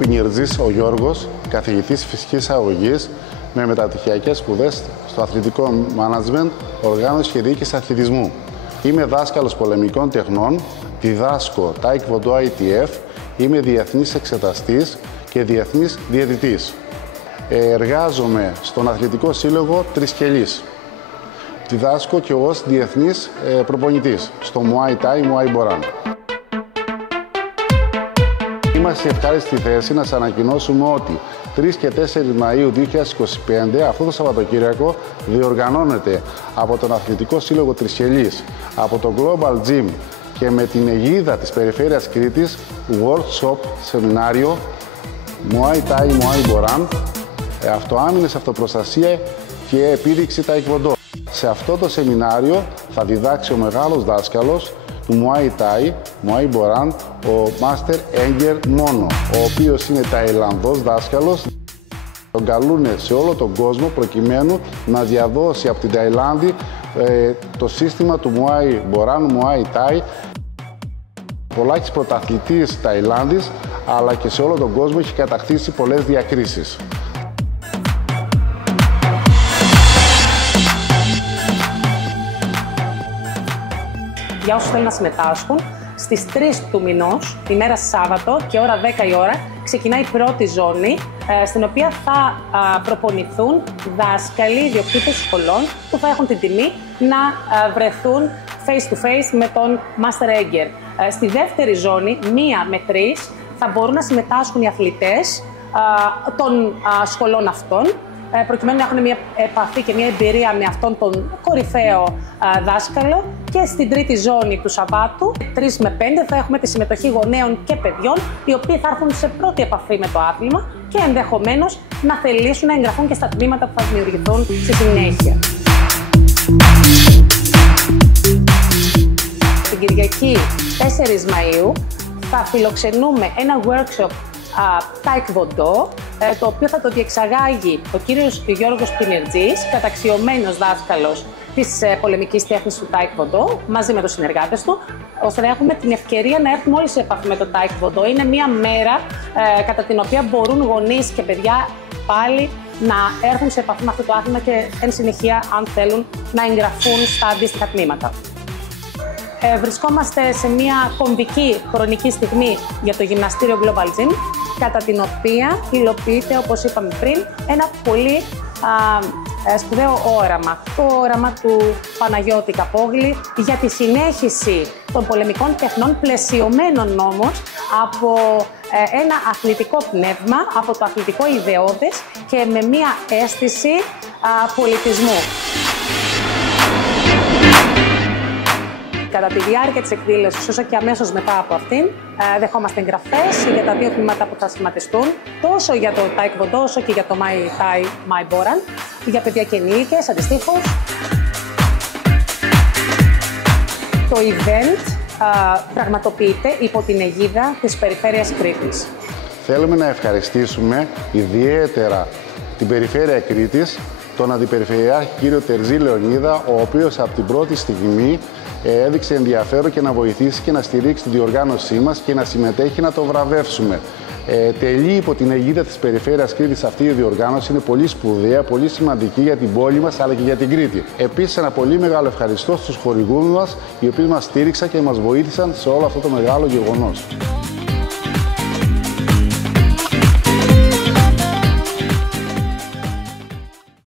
Πινιερτζής ο Γιώργος, καθηγητής φυσικής αγωγής με μεταπτυχιακές σπουδές στο αθλητικό management, οργάνωση και διοίκηση αθλητισμού. Είμαι δάσκαλος πολεμικών τεχνών, διδάσκω Taekwondo ITF, είμαι διεθνής εξεταστής και διεθνής διαιτητής. Εργάζομαι στον Αθλητικό Σύλλογο Τρισκελής. Διδάσκω και ως διεθνής προπονητής στο Muay Thai, Muay Boran. Είμαστε σε ευχάριστη θέση να σας ανακοινώσουμε ότι 3 και 4 Μαΐου 2025, αυτό το Σαββατοκύριακο, διοργανώνεται από τον Αθλητικό Σύλλογο Τρισκελής, από το Global Gym και με την αιγίδα της Περιφέρειας Κρήτης, workshop, σεμινάριο, Muay Thai, Muay Boran, αυτοάμυνες, αυτοπροστασία και επίδειξη Taekwondo. Σε αυτό το σεμινάριο θα διδάξει ο μεγάλος δάσκαλος του Muay Thai, Muay Boran, ο Master Enger Mono, ο οποίος είναι Ταϊλανδός δάσκαλος. Τον καλούν σε όλο τον κόσμο προκειμένου να διαδώσει από την Ταϊλάνδη το σύστημα του Muay Boran, Muay Thai. Πολάκης πρωταθλητής Ταϊλάνδης, αλλά και σε όλο τον κόσμο έχει κατακτήσει πολλές διακρίσεις. Για όσους θέλουν να συμμετάσχουν, στις 3 του μηνός, ημέρα Σάββατο και ώρα 10 η ώρα, ξεκινάει η πρώτη ζώνη, στην οποία θα προπονηθούν δάσκαλοι, ιδιοκτήτες σχολών, που θα έχουν την τιμή να βρεθούν face to face με τον Master Enger. Στη δεύτερη ζώνη, 1 με 3, θα μπορούν να συμμετάσχουν οι αθλητές των σχολών αυτών, προκειμένου να έχουν μια επαφή και μια εμπειρία με αυτόν τον κορυφαίο δάσκαλο. Και στην τρίτη ζώνη του Σαββάτου, 3 με 5, θα έχουμε τη συμμετοχή γονέων και παιδιών, οι οποίοι θα έρθουν σε πρώτη επαφή με το άθλημα και ενδεχομένως να θελήσουν να εγγραφούν και στα τμήματα που θα δημιουργηθούν στη συνέχεια. Την Κυριακή 4 Μαΐου θα φιλοξενούμε ένα workshop Taekwondo, το οποίο θα το διεξαγάγει ο κύριος Γιώργος Πινιερτζής, καταξιωμένος δάσκαλος της πολεμικής τέχνης του Taekwondo, μαζί με τους συνεργάτες του, ώστε να έχουμε την ευκαιρία να έρθουμε όλοι σε επαφή με το Taekwondo. Είναι μια μέρα κατά την οποία μπορούν γονείς και παιδιά πάλι να έρθουν σε επαφή με αυτό το άθλημα και εν συνεχεία, αν θέλουν, να εγγραφούν στα αντίστοιχα τμήματα. Βρισκόμαστε σε μια κομβική χρονική στιγμή για το γυμναστήριο Global Gym, κατά την οποία υλοποιείται, όπως είπαμε πριν, ένα πολύ σπουδαίο όραμα. Το όραμα του Παναγιώτη Καπόγλη για τη συνέχιση των πολεμικών τεχνών, πλαισιωμένων όμως από ένα αθλητικό πνεύμα, από το αθλητικό ιδεώδες και με μια αίσθηση πολιτισμού. Κατά τη διάρκεια της εκδήλωσης, όσο και αμέσως μετά από αυτήν, δεχόμαστε εγγραφές για τα 2 τμήματα που θα σχηματιστούν, τόσο για το Taekwondo όσο και για το Muay Thai, Muay Boran, για παιδιά και ενήλικες, αντιστοίχως. Το event πραγματοποιείται υπό την αιγίδα της Περιφέρειας Κρήτης. Θέλουμε να ευχαριστήσουμε ιδιαίτερα την Περιφέρεια Κρήτης, τον Αντιπεριφερειάρχη κύριο Τερζή Λεωνίδα, ο οποίος από την πρώτη στιγμή έδειξε ενδιαφέρον και να βοηθήσει και να στηρίξει τη διοργάνωσή μας και να συμμετέχει να το βραβεύσουμε. Τελεί υπό την αιγίδα της Περιφέρειας Κρήτης αυτή η διοργάνωση, είναι πολύ σπουδαία, πολύ σημαντική για την πόλη μας αλλά και για την Κρήτη. Επίσης, ένα πολύ μεγάλο ευχαριστώ στους χορηγούς μας, οι οποίοι μας στήριξαν και μας βοήθησαν σε όλο αυτό το μεγάλο γεγονός.